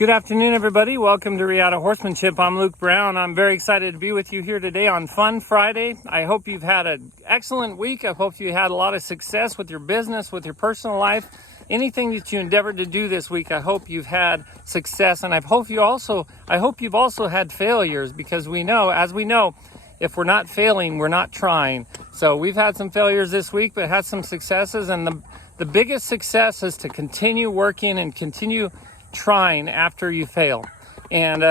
Good afternoon, everybody. Welcome to Reata Horsemanship. I'm Luke Brown. I'm very excited to be with you here today on Fun Friday. I hope you've had an excellent week. I hope you had a lot of success with your business, with your personal life. Anything that you endeavored to do this week, I hope you've had success. And I hope you've also had failures, because as we know, if we're not failing, we're not trying. So we've had some failures this week, but had some successes. And the biggest success is to continue working and continue trying after you fail. And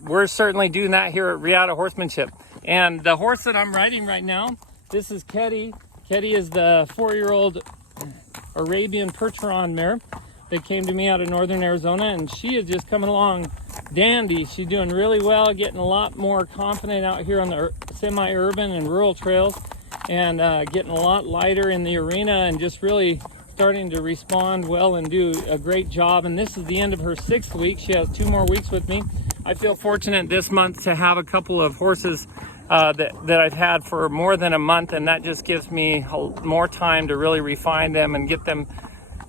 we're certainly doing that here at Reata Horsemanship. And the horse that I'm riding right now, this is Ketty. Ketty is the 4-year-old Arabian Percheron mare that came to me out of northern Arizona, and she is just coming along dandy. She's doing really well, getting a lot more confident out here on the semi-urban and rural trails, and getting a lot lighter in the arena, and just really starting to respond well and do a great job. And this is the end of her 6th week. She has 2 more weeks with me. I feel fortunate this month to have a couple of horses that I've had for more than a month, and that just gives me more time to really refine them and get them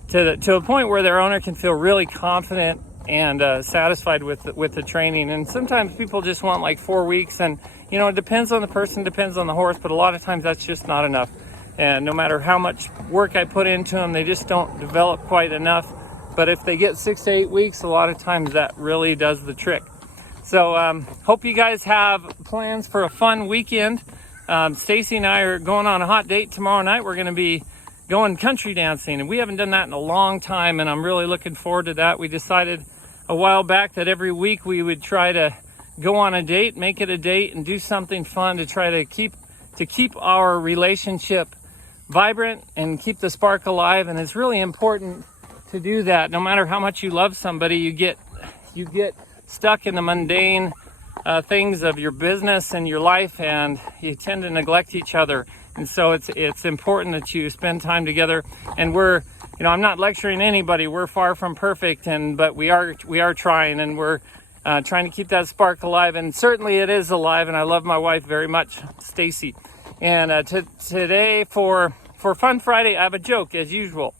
to a point where their owner can feel really confident and satisfied with the training. And sometimes people just want like 4 weeks, and it depends on the person, depends on the horse, but a lot of times that's just not enough. And no matter how much work I put into them, they just don't develop quite enough. But if they get 6 to 8 weeks, a lot of times that really does the trick. So hope you guys have plans for a fun weekend. Stacy and I are going on a hot date tomorrow night. We're going to be going country dancing, and we haven't done that in a long time, and I'm really looking forward to that. We decided a while back that every week we would try to go on a date, make it a date, and do something fun to try to keep our relationship vibrant and keep the spark alive. And it's really important to do that. No matter how much you love somebody, you get stuck in the mundane things of your business and your life, and you tend to neglect each other. And so it's important that you spend time together. And I'm not lecturing anybody. We're far from perfect, but we are trying, and we're trying to keep that spark alive. And certainly it is alive. And I love my wife very much, Stacy. And today for Fun Friday, I have a joke as usual.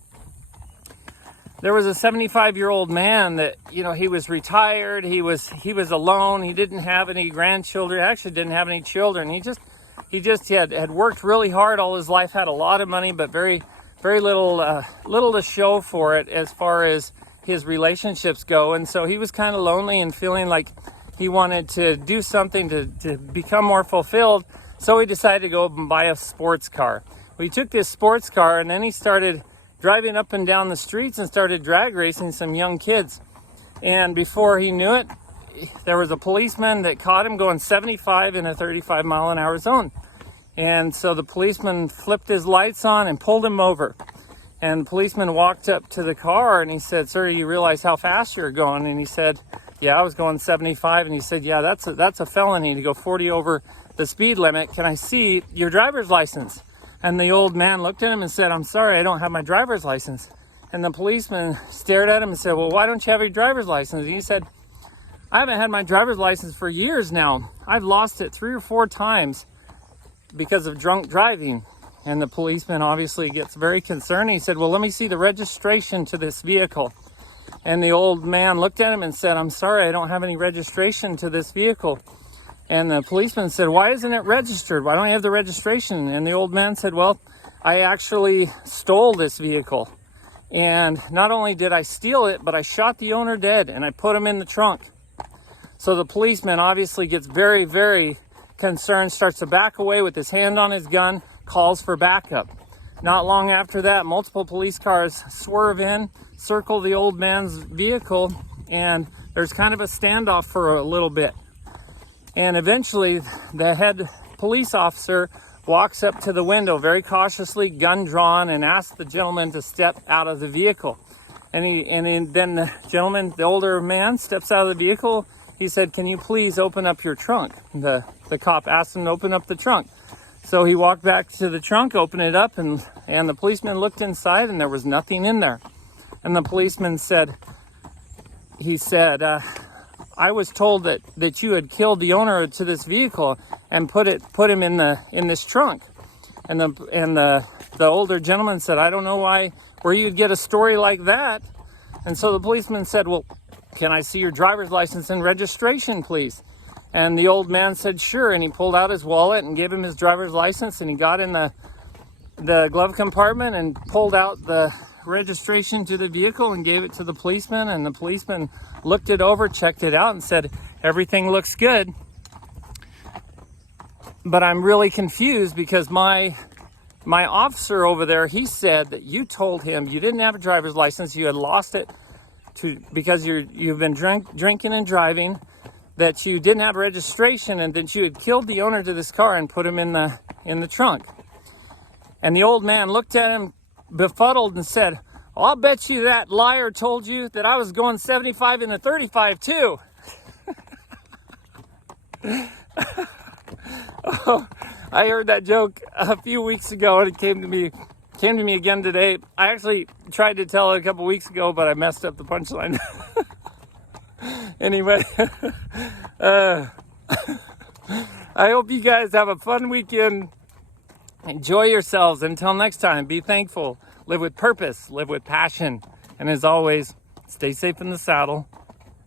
There was a 75-year-old man that, he was retired. He was alone. He didn't have any grandchildren. Actually didn't have any children. He just had worked really hard all his life, had a lot of money, but very, very little to show for it as far as his relationships go. And so he was kind of lonely and feeling like he wanted to do something to become more fulfilled. So he decided to go and buy a sports car. Well, he took this sports car, and then he started driving up and down the streets and started drag racing some young kids. And before he knew it, there was a policeman that caught him going 75 in a 35-mile-an-hour zone. And so the policeman flipped his lights on and pulled him over. And the policeman walked up to the car, and he said, "Sir, you realize how fast you're going?" And he said, "Yeah, I was going 75. And he said, "Yeah, that's a felony to go 40 over the speed limit. Can I see your driver's license?" And the old man looked at him and said, "I'm sorry, I don't have my driver's license." And the policeman stared at him and said, "Well, why don't you have your driver's license?" And he said, "I haven't had my driver's license for years now. I've lost it 3 or 4 times because of drunk driving." And the policeman obviously gets very concerned. He said, "Well, let me see the registration to this vehicle." And the old man looked at him and said, "I'm sorry, I don't have any registration to this vehicle." And the policeman said, "Why isn't it registered? Why don't you have the registration?" And the old man said, "Well, I actually stole this vehicle. And not only did I steal it, but I shot the owner dead, and I put him in the trunk." So the policeman obviously gets very, very concerned, starts to back away with his hand on his gun, calls for backup. Not long after that, multiple police cars swerve in, circle the old man's vehicle, and there's kind of a standoff for a little bit. And eventually, the head police officer walks up to the window very cautiously, gun drawn, and asks the gentleman to step out of the vehicle. And then the gentleman, the older man, steps out of the vehicle. He said, "Can you please open up your trunk?" The cop asked him to open up the trunk. So he walked back to the trunk, opened it up, and the policeman looked inside, and there was nothing in there. And the policeman said, "I was told that you had killed the owner to this vehicle and put him in this trunk." And the older gentleman said, "I don't know where you'd get a story like that." And so the policeman said, "Well, can I see your driver's license and registration, please? And the old man said, sure. And he pulled out his wallet and gave him his driver's license, and he got in the glove compartment and pulled out the registration to the vehicle and gave it to the policeman. And the policeman looked it over, checked it out, and said, everything looks good. But I'm really confused because my officer over there, he said that you told him you didn't have a driver's license, you had lost it because you've been drinking and driving, that you didn't have registration, and that you had killed the owner to this car and put him in the trunk. And the old man looked at him befuddled and said, well, I'll bet you that liar told you that I was going 75 in a 35 too. Oh, I heard that joke a few weeks ago, and it came to me again today. I actually tried to tell it a couple weeks ago, but I messed up the punchline. Anyway, I hope you guys have a fun weekend. Enjoy yourselves. Until next time, be thankful, live with purpose, live with passion, and as always, stay safe in the saddle.